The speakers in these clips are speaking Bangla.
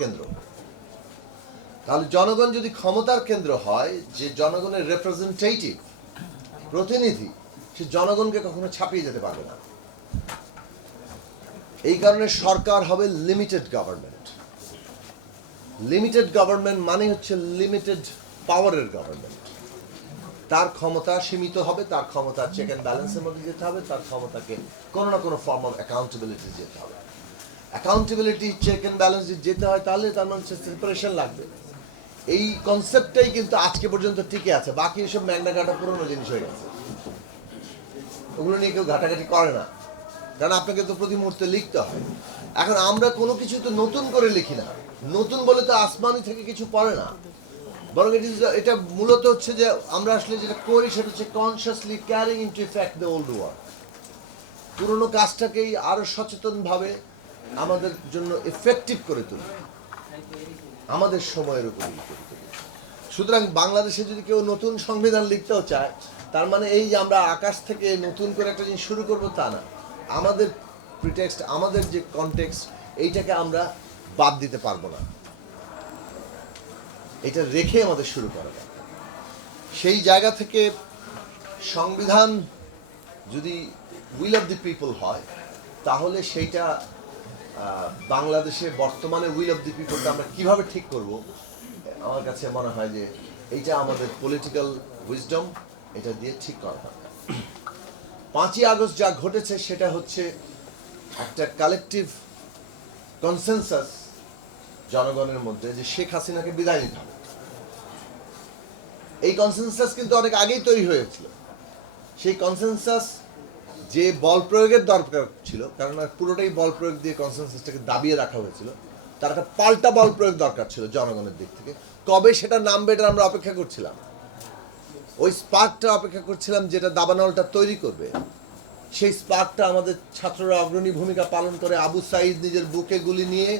কেন্দ্র। তাহলে জনগণ যদি ক্ষমতার কেন্দ্র হয়, যে জনগণের রিপ্রেজেন্টেটিভ প্রতিনিধি, সে জনগণকে কখনো ছাপিয়ে যেতে পারবে না। এই কারণে সরকার হবে লিমিটেড গভর্নমেন্ট। লিমিটেড গভর্নমেন্ট মানে হচ্ছে লিমিটেড পাওয়ারের গভর্নমেন্ট। তার ক্ষমতা সীমিত হবে, তার ক্ষমতা চেক অ্যান্ড ব্যালেন্সের মধ্যে যেতে হবে, তার ক্ষমতাকে কোনো না কোনো ফর্ম অফ অ্যাকাউন্টেবিলিটি যেতে হবে। অ্যাকাউন্টেবিলিটি, চেক অ্যান্ড ব্যালেন্স যেতে হয়, তাহলে তার মানে সেপারেশন লাগবে। এই কনসেপ্টটাই কিন্তু আজকে পর্যন্ত টিকে আছে। বাকি এসব ম্যাগনা কাটা পুরোনো জিনিস হয়ে গেছে, ওগুলো নিয়ে কেউ ঘাটাঘাটি করে না, কারণ আপনাকে তো প্রতি মুহূর্তে লিখতে হয়। এখন আমরা কোনো কিছু তো নতুন করে লিখি না। নতুন বলে তো আসমানি থেকে কিছু পড়ে না, বরং এটা মূলত হচ্ছে যে আমরা আসলে যেটা করি সেটা হচ্ছে consciously carrying into effect the old work. পুরোনো কাজটাকেই আরো সচেতনভাবে আমাদের জন্য এফেক্টিভ করে তুলি, আমাদের সময়ের উপর করে তুলি। সুতরাং বাংলাদেশে যদি কেউ নতুন সংবিধান লিখতেও চায়, তার মানে এই যে আমরা আকাশ থেকে নতুন করে একটা জিনিস শুরু করবো তা না। আমাদের প্রিটেক্সট, আমাদের যে কনটেক্সট, এইটাকে আমরা বাদ দিতে পারবো না। এটা রেখে আমাদের শুরু করা দরকার। সেই জায়গা থেকে সংবিধান যদি উইল অফ দি পিপল হয়, তাহলে সেইটা বাংলাদেশে বর্তমানে উইল অফ দি পিপলটা আমরা কিভাবে ঠিক করব, আমার কাছে মনে হয় যে এইটা আমাদের পলিটিক্যাল উইজডম, এটা দিয়ে ঠিক করা দরকার। 5ই আগস্ট যা ঘটেছে সেটা হচ্ছে একটা কালেকটিভ কনসেনসাস জনগণের মধ্যে যে শেখ হাসিনাকে বিদায় নিতে হবে। এই কনসেনসাস কিন্তু অনেক আগেই তৈরি হয়েছিল। সেই কনসেনসাস যে বল প্রয়োগের দরকার ছিল, কারণ পুরোটাই বল প্রয়োগ দিয়ে কনসেনসাসটাকে দাবিয়ে রাখা হয়েছিল, তার একটা পাল্টা বল প্রয়োগ দরকার ছিল জনগণের দিক থেকে। কবে সেটা নামবে এটা আমরা অপেক্ষা করছিলাম, ওই স্পার্কটা অপেক্ষা করছিলাম যেটা দাবানলটা তৈরি করবে। সেই স্পার্কটা আমাদের ছাত্ররা অগ্রণী ভূমিকা পালন করে আবু সাঈদ নিজের বুকে গুলি নিয়ে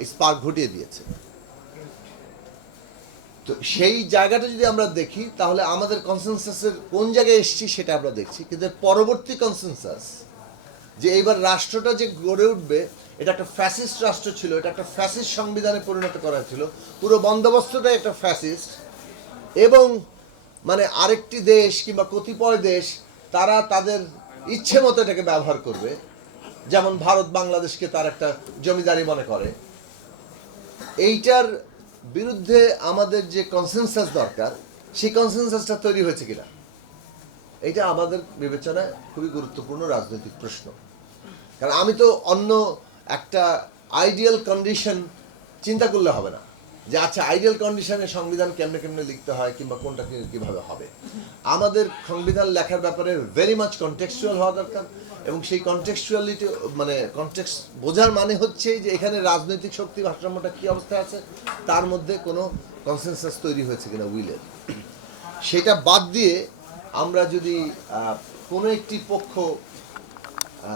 এই স্পার্ক ঘটিয়ে দিয়েছে। তো সেই জায়গাটা যদি আমরা দেখি, তাহলে আমাদের কনসেনসাসের কোন জায়গায় এসেছি সেটা আমরা দেখছি। কিন্তু পরবর্তী কনসেনসাস যে এইবার রাষ্ট্রটা যে গড়ে উঠবে, এটা একটা ফ্যাসিস্ট রাষ্ট্র ছিল, এটা একটা ফ্যাসিস্ট সংবিধানে পরিণত করা ছিল, পুরো বন্দোবস্তটাই একটা ফ্যাসিস্ট। এবং মানে আরেকটি দেশ কিংবা কতিপয় দেশ তারা তাদের ইচ্ছে মতো এটাকে ব্যবহার করবে, যেমন ভারত বাংলাদেশকে তার একটা জমিদারি মনে করে। এইটার বিরুদ্ধে আমাদের যে কনসেনসাস দরকার, সেই কনসেনসাসটা তৈরি হয়েছে কিনা, এটা আমাদের বিবেচনায় খুবই গুরুত্বপূর্ণ রাজনৈতিক প্রশ্ন। কারণ আমি তো অন্য একটা আইডিয়াল কন্ডিশন চিন্তা করলে হবে না যে আচ্ছা আইডিয়াল কন্ডিশনে সংবিধান কেমনে কেমনে লিখতে হয় কিংবা কোনটা কীভাবে হবে। আমাদের সংবিধান লেখার ব্যাপারে ভেরি মাচ কনটেক্সচুয়াল হওয়া দরকার। এবং সেই কনটেক্সচুয়ালিটি মানে কনটেক্সট বোঝার মানে হচ্ছে যে এখানে রাজনৈতিক শক্তি ভারসাম্যটা কী অবস্থায় আছে, তার মধ্যে কোনো কনসেনসাস তৈরি হয়েছে কিনা উইলের, সেটা বাদ দিয়ে আমরা যদি কোনো একটি পক্ষ